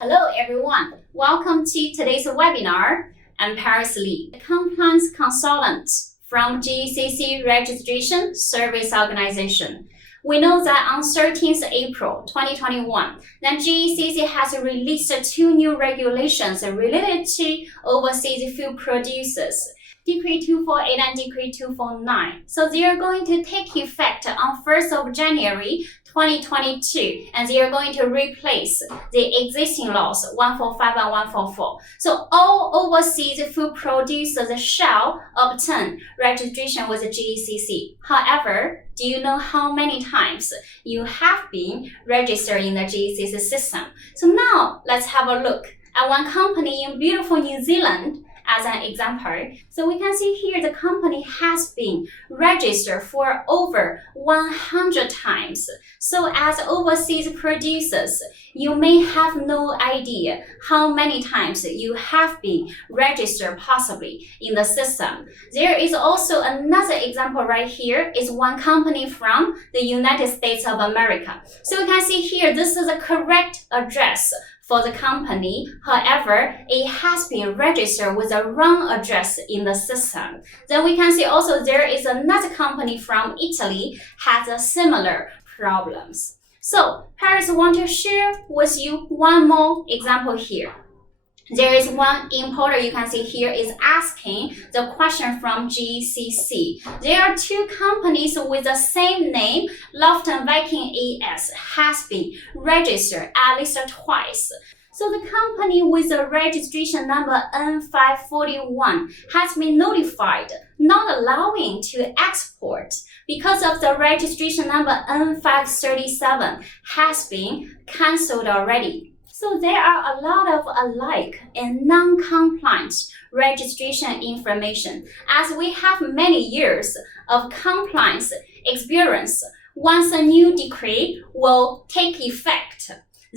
Hello everyone, welcome to today's webinar. I'm Paris Lee, a compliance consultant from GACC Registration Service Organization. We know that on 13th April 2021, that GACC has released two new regulations related to overseas food producers. Decree 248 and Decree 249. So they are going to take effect on 1st of January 2022, and they are going to replace the existing laws 145 and 144. So all overseas food producers shall obtain registration with the GACC. However, do you know how many times you have been registered in the GACC system? So now let's have a look at one company in beautiful New Zealand as an example. So we can see here the company has been registered for over 100 times. So as overseas producers, you may have no idea how many times you have been registered possibly in the system. There is also another example right here is one company from the United States of America. So you can see here, this is a correct address for the company. However, it has been registered with a wrong address in the system. Then we can see also there is another company from Italy has a similar problems. So Paris want to share with you one more example here. There is one importer you can see here is asking the question from GACC. There are two companies with the same name, Lofton Viking AS, has been registered at least twice. So the company with the registration number N541 has been notified not allowing to export because of the registration number N537 has been cancelled already. So there are a lot of alike and non-compliant registration information. As we have many years of compliance experience, once a new decree will take effect,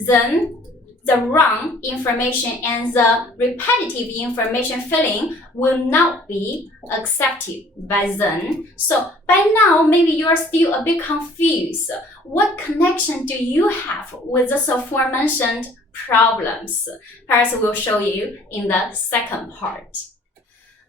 then the wrong information and the repetitive information filling will not be accepted by them. So by now, maybe you are still a bit confused. What connection do you have with this aforementioned problems? Paris will show you in the second part.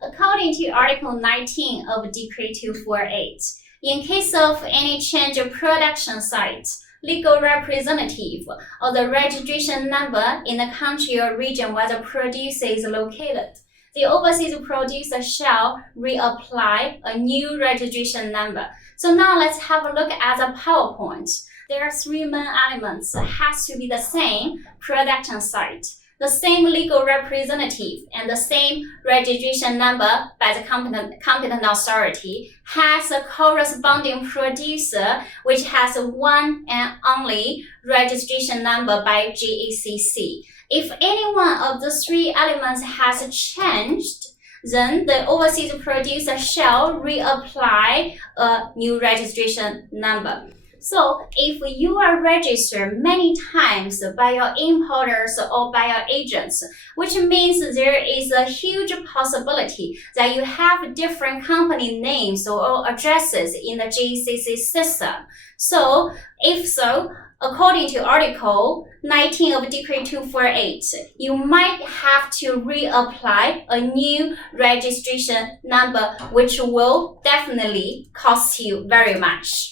According to Article 19 of Decree 248, in case of any change of production site, legal representative or the registration number in the country or region where the producer is located, the overseas producer shall reapply a new registration number. So now let's have a look at the PowerPoint. There are three main elements. It has to be the same production site, the same legal representative, and the same registration number by the competent authority, has a corresponding producer which has one and only registration number by GACC. If any one of the three elements has changed, then the overseas producer shall reapply a new registration number. So if you are registered many times by your importers or by your agents, which means there is a huge possibility that you have different company names or addresses in the GACC system. So if so, according to Article 19 of Decree 248, you might have to reapply a new registration number, which will definitely cost you very much.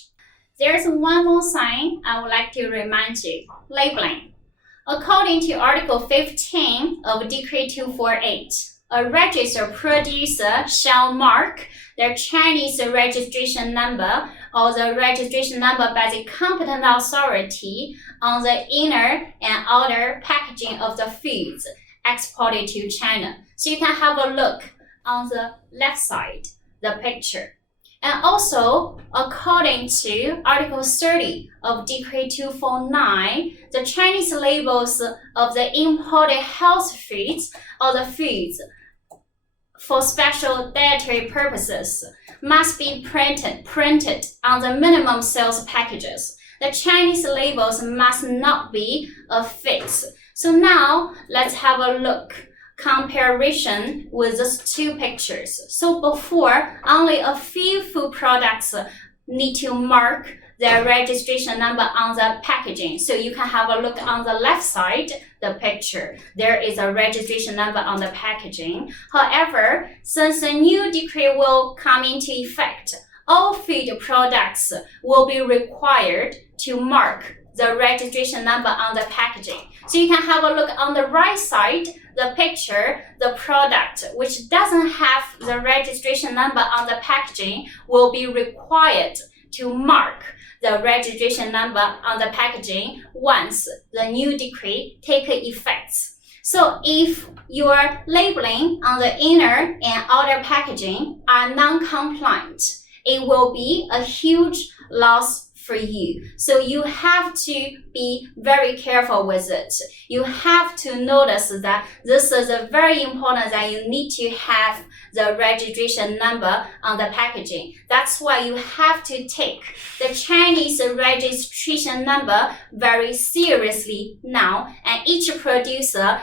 There's one more sign I would like to remind you, labeling. According to Article 15 of Decree 248, a registered producer shall mark their Chinese registration number or the registration number by the competent authority on the inner and outer packaging of the foods exported to China. So you can have a look on the left side, the picture. And also, according to Article 30 of Decree 249, the Chinese labels of the imported health foods or the foods for special dietary purposes must be printed on the minimum sales packages. The Chinese labels must not be affixed. So now, let's have a look. Comparison with these two pictures. So before, only a few food products need to mark their registration number on the packaging. So you can have a look on the left side, the picture. There is a registration number on the packaging. However, since the new decree will come into effect, all food products will be required to mark the registration number on the packaging. So you can have a look on the right side, the picture, the product which doesn't have the registration number on the packaging will be required to mark the registration number on the packaging once the new decree takes effect. So if your labeling on the inner and outer packaging are non-compliant, it will be a huge loss for you. So you have to be very careful with it. You have to notice that this is very important that you need to have the registration number on the packaging. That's why you have to take the Chinese registration number very seriously now, and each producer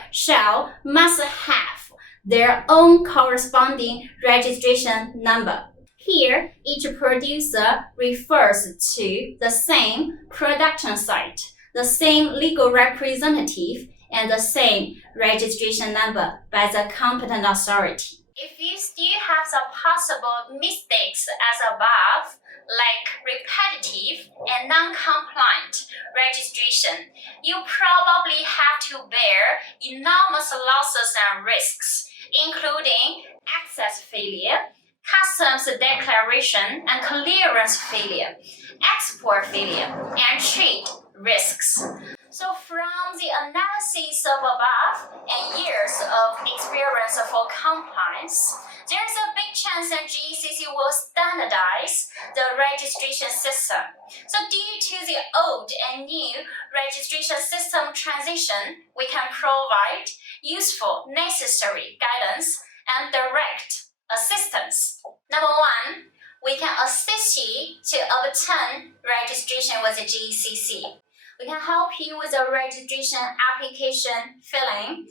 must have their own corresponding registration number. Here, each producer refers to the same production site, the same legal representative, and the same registration number by the competent authority. If you still have some possible mistakes as above, like repetitive and non-compliant registration, you probably have to bear enormous losses and risks, including access failure, customs declaration and clearance failure, export failure, and trade risks. So from the analysis of above and years of experience for compliance, there's a big chance that GACC will standardize the registration system. So due to the old and new registration system transition, we can provide useful, necessary guidance and direct assistance. Number one, we can assist you to obtain registration with the GACC. We can help you with the registration application filling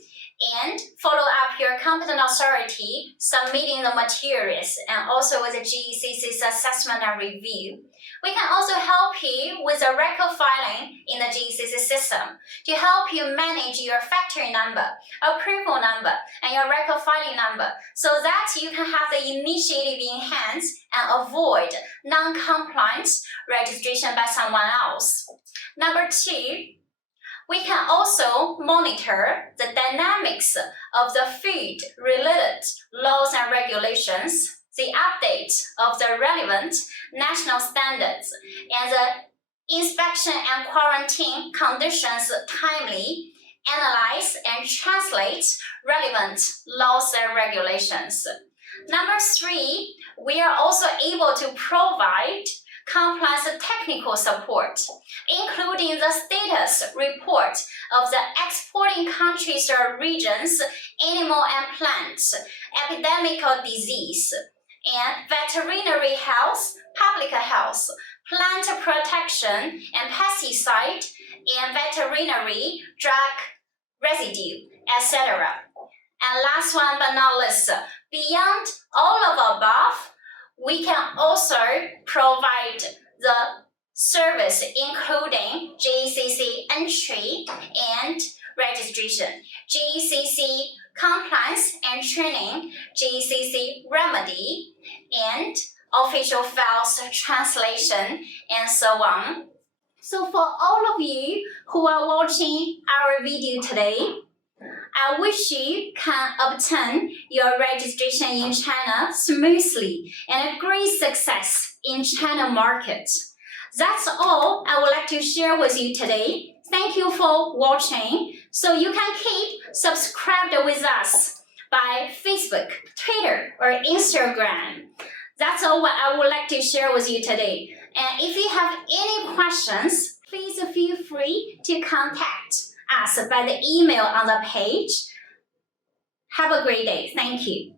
and follow up your competent authority submitting the materials, and also with the GACC's assessment and review. We can also help you with the record filing in the GACC system to help you manage your factory number, approval number, and your record filing number so that you can have the initiative in hand and avoid non-compliant registration by someone else. Number two, we can also monitor the dynamics of the food-related laws and regulations, the update of the relevant national standards, and the inspection and quarantine conditions timely, analyze and translate relevant laws and regulations. Number three, we are also able to provide compliance technical support, including the status report of the exporting countries or regions, animal and plant, epidemical disease, and veterinary health, public health, plant protection, and pesticide, and veterinary drug residue, etc. And last one but not least, beyond all of above, we can also provide the service including GACC entry and registration, GACC compliance and training, GACC remedy, and official files translation, and so on. So for all of you who are watching our video today, I wish you can obtain your registration in China smoothly and a great success in China market. That's all I would like to share with you today. Thank you for watching. So you can keep subscribed with us by Facebook, Twitter, or Instagram. That's all what I would like to share with you today. And if you have any questions, please feel free to contact us by the email on the page. Have a great day. Thank you.